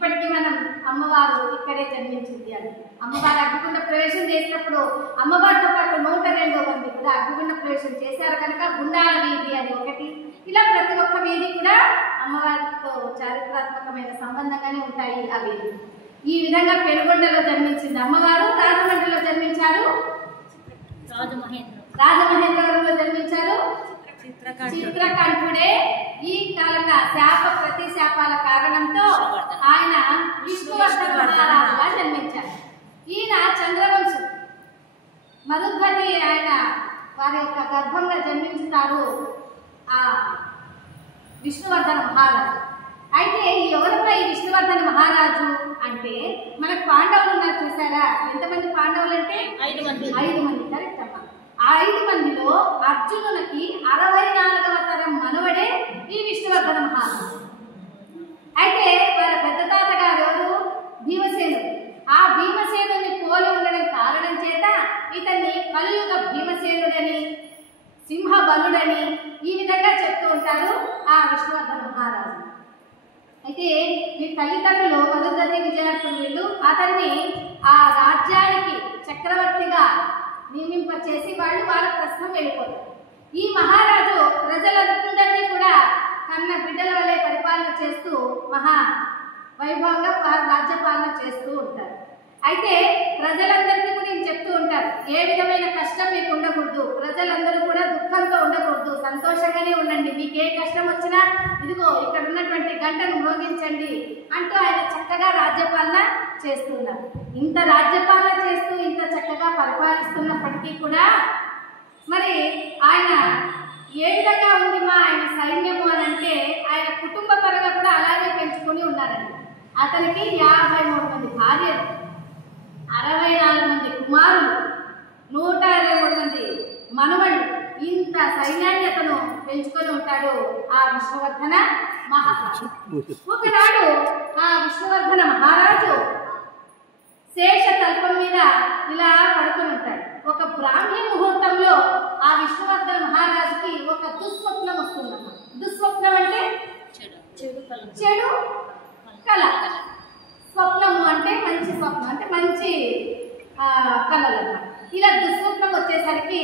ఇప్పటికీ మనం అమ్మవారు ఇక్కడే జన్మించింది అని. అమ్మవారు అగ్నిగుండ ప్రవేశం చేసినప్పుడు అమ్మవారితో పాటు 102 మంది కూడా అగ్నిగుండ ప్రవేశం చేశారు కనుక గుండాల వీధి అని ఒకటి. ఇలా ప్రతి ఒక్క వీధి కూడా అమ్మవారితో చారిత్రాత్మకమైన సంబంధంగానే ఉంటాయి ఆ వీధి. ఈ విధంగా పెనుగొండలో జన్మించింది అమ్మవారు. రాజమండ్రిలో జన్మించారు, రాజమహేంద్రవరంలో జన్మించారు చిత్రకంఠుడే. ఈ కాలంలో శాప ప్రతిశాపాల కారణంతో ఆయన విష్ణువర్ధన మహారాజుగా జన్మించారు. ఈయన చంద్రవంశం మరుద్వతి ఆయన వారి యొక్క గర్భంగా జన్మించుతారు ఆ విష్ణువర్ధన మహారాజు. అయితే ఎవరిపై విష్ణువర్ధన మహారాజు అంటే మనకు పాండవులు ఉన్నారు చూసారా? ఎంతమంది పాండవులు అంటే 5 మంది. కరెక్ట్ అమ్మా. ఆ 5 మందిలో అర్జునునికి 64వ తరం మనవడే ఈ విష్ణువర్ధన మహారాజు. అయితే వాళ్ళ పెద్ద తాతగారు ఎవరు? భీమసేనుడు. ఆ భీమసేనుని పోలి ఉండడం కారణం చేత ఇతన్ని కలియుగ భీమసేనుడని, సింహబలుడని ఈ విధంగా చెప్తూ ఉంటారు ఆ విష్ణువర్ధన మహారాజు. అయితే ఈ తల్లిదండ్రులు మరుద్వతి విజయార్తులు వీళ్ళు అతన్ని ఆ రాజ్యానికి చక్రవర్తిగా నియమింపచేసి వాళ్ళు వాళ్ళ ప్రశ్నం వెళ్ళిపోతారు. ఈ మహారాజు ప్రజలందరినీ కూడా కన్న బిడ్డల వలె పరిపాలన చేస్తూ మహా వైభవంగా రాజ్యపాలన చేస్తూ ఉంటారు. అయితే ప్రజలందరికీ కూడా నేను చెప్తూ ఉంటారు, ఏ విధమైన కష్టం మీకు ఉండకూడదు, ప్రజలందరూ కూడా దుఃఖంతో ఉండకూడదు, సంతోషంగానే ఉండండి, మీకు ఏ కష్టం వచ్చినా ఇదిగో ఇక్కడ ఉన్నటువంటి గంటను మ్రోగించండి అంటూ ఆయన చక్కగా రాజ్యపాలన చేస్తున్నారు. ఇంత రాజ్యపాలన చేస్తూ ఇంత చక్కగా పరిపాలిస్తున్నప్పటికీ కూడా మరి ఆయన ఏ విధంగా ఉంది మా ఆయన సైన్యము అని అంటే ఆయన కుటుంబ పరంగా కూడా అలాగే పెంచుకొని ఉన్నారండి. అతనికి 53 మంది భార్యలు, 64 మంది కుమారులు, 123 మంది మనవళ్ళు, ఇంత సైన్యాన్ని అతను పెంచుకొని ఉంటాడు ఆ విష్ణువర్ధన మహారాజు. ఒకనాడు ఆ విష్ణువర్ధన మహారాజు శేష తల్పం మీద ఇలా పడుకొని ఉంటాడు. ఒక బ్రాహ్మీ ముహూర్తంలో ఆ విష్ణువర్ధన మహారాజుకి ఒక దుస్వప్నం వస్తుందన్న. దుస్వప్నం అంటే చెడు కళ, స్వప్నము అంటే మంచి స్వప్నం అంటే మంచి కళలు అన్నమాట. ఇలా దుస్వప్నం వచ్చేసరికి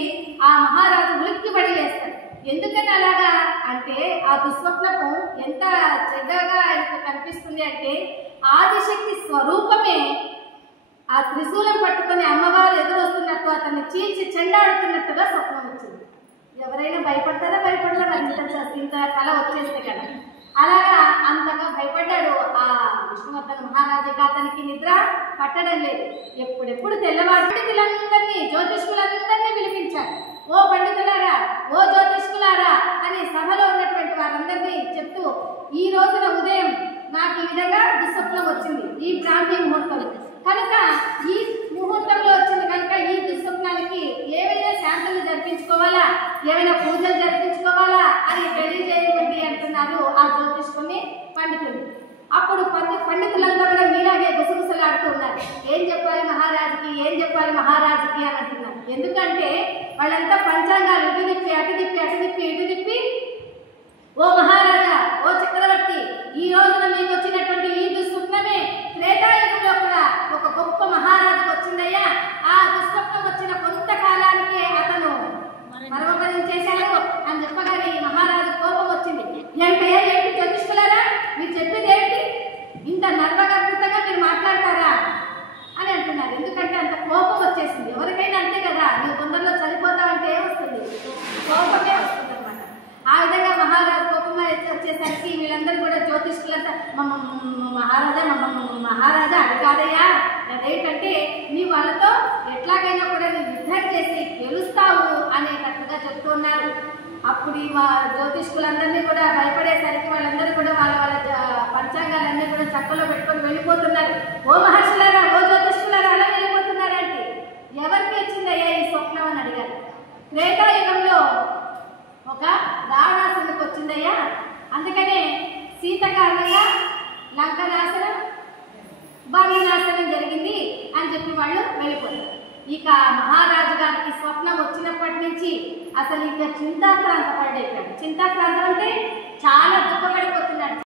ఆ మహారాజు ఉలిక్కిపడి లేస్తాడు. ఎందుకని అలాగా అంటే ఆ దుస్వప్నము ఎంత చెడ్డగా ఆయనకు కనిపిస్తుంది అంటే ఆదిశక్తి స్వరూపమే ఆ త్రిశూలం పట్టుకొని అమ్మవారు ఎదురొస్తున్నట్టు అతన్ని చీల్చి చెండాడుతున్నట్టుగా స్వప్నం వచ్చింది. ఎవరైనా భయపడతారా? భయపడతారా? ఇంత కళ వచ్చేస్తే కదా. అలాగా అంతగా భయపడ్డాడు ఆ విష్ణువర్ధన మహారాజుకి. అతనికి నిద్ర పట్టడం లేదు. ఎప్పుడెప్పుడు తెల్లవారు పండితులందరినీ, జ్యోతిష్కులందరినీ పిలిపించారు. ఓ పండితులారా, ఓ జ్యోతిష్కులారా అని సభలో ఉన్నటువంటి వారందరినీ చెప్తూ, ఈ రోజున ఉదయం నాకు ఈ విధంగా దుస్వప్నం వచ్చింది ఈ బ్రాహ్మీ ముహూర్తంలో కనుక, ఈ ముహూర్తంలో వచ్చింది కనుక ఈ దుస్వప్నానికి ఏవైనా శాంతులు జరిపించుకోవాలా, ఏమైనా పూజలు జరిపించుకోవాలా అని తెలియజేయండి అంటున్నారు ఆ జ్యోతిష్కుని పండితులు. అప్పుడు పండితులంతా కూడా మీలాగే గుసగుసలాడుతూ ఉన్నారు. ఏం చెప్పాలి మహారాజుకి, ఏం చెప్పాలి మహారాజుకి అని అంటున్నారు. ఎందుకంటే వాళ్ళంతా పంచాంగాలు ఇటు తిప్పి అటు తిప్పి అటు తిప్పి ఇటు తిప్పి, ఓ మహారాజా, ఓ చక్రవర్తి, ఈ రోజున మీకు వచ్చినటువంటి ఈ దుస్వప్నమే త్రేతాయుగంలో కూడా ఒక గొప్ప మహారాజుకు వచ్చిందయ్యా. ఆ దుస్వప్నం వచ్చిన కొంతకాలానికే అతను మరణించేశాడు అని చెప్పగానే ఈ మహారాజు కోపం వచ్చింది. ఏంటయ్యా, ఏంటి జ్యోతిష్కులారా, మీరు చెప్పేది ఏంటి, ఇంత నర్వగర్భితంగా మీరు మాట్లాడతారా అని అంటున్నారు. ఎందుకంటే అంత కోపం వచ్చేసింది. ఎవరికైనా అంతే కదా, నువ్వు తొందరలో చనిపోతావంటే ఏమొస్తుంది, కోపమే వస్తుంది అనమాట. ఆ విధంగా మహారాజు కోపం వచ్చేసరికి వీళ్ళందరూ కూడా జ్యోతిష్కులంతా మహారాజా అది కాదయ్యా, అదేంటంటే నీ వాళ్ళతో ఎట్లాగైనా కూడా నీ యుద్ధం చేసి గెలుస్తావు అనేటట్టుగా చెప్తున్నారు. అప్పుడు ఈ జ్యోతిష్కులందరినీ కూడా భయపడేసరికి వాళ్ళందరూ కూడా వాళ్ళ పంచాంగాలన్నీ కూడా చక్కలో పెట్టుకొని వెళ్ళిపోతున్నారు. ఓ మహర్షులారా, ఓ జ్యోతిష్కులారా, అలా వెళ్ళిపోతున్నారంటే ఎవరికి వచ్చిందయ్యా ఈ స్వప్నం అని అడిగారు. త్రేతాయుగంలో ఒక రావణాసురుడికి వచ్చిందయ్యా, అందుకనే సీత కారణంగా లంక నాశనం, భారీ నాశనం జరిగింది అని చెప్పి వాళ్ళు వెళ్ళిపోతారు. ఇక మహారాజు గారికి స్వప్నం వచ్చినప్పటి నుంచి అసలు ఇక చింతాక్రాంత పడైపోయాడు. చింతాక్రాంతం అంటే చాలా దుఃఖపడిపోతున్నాడు.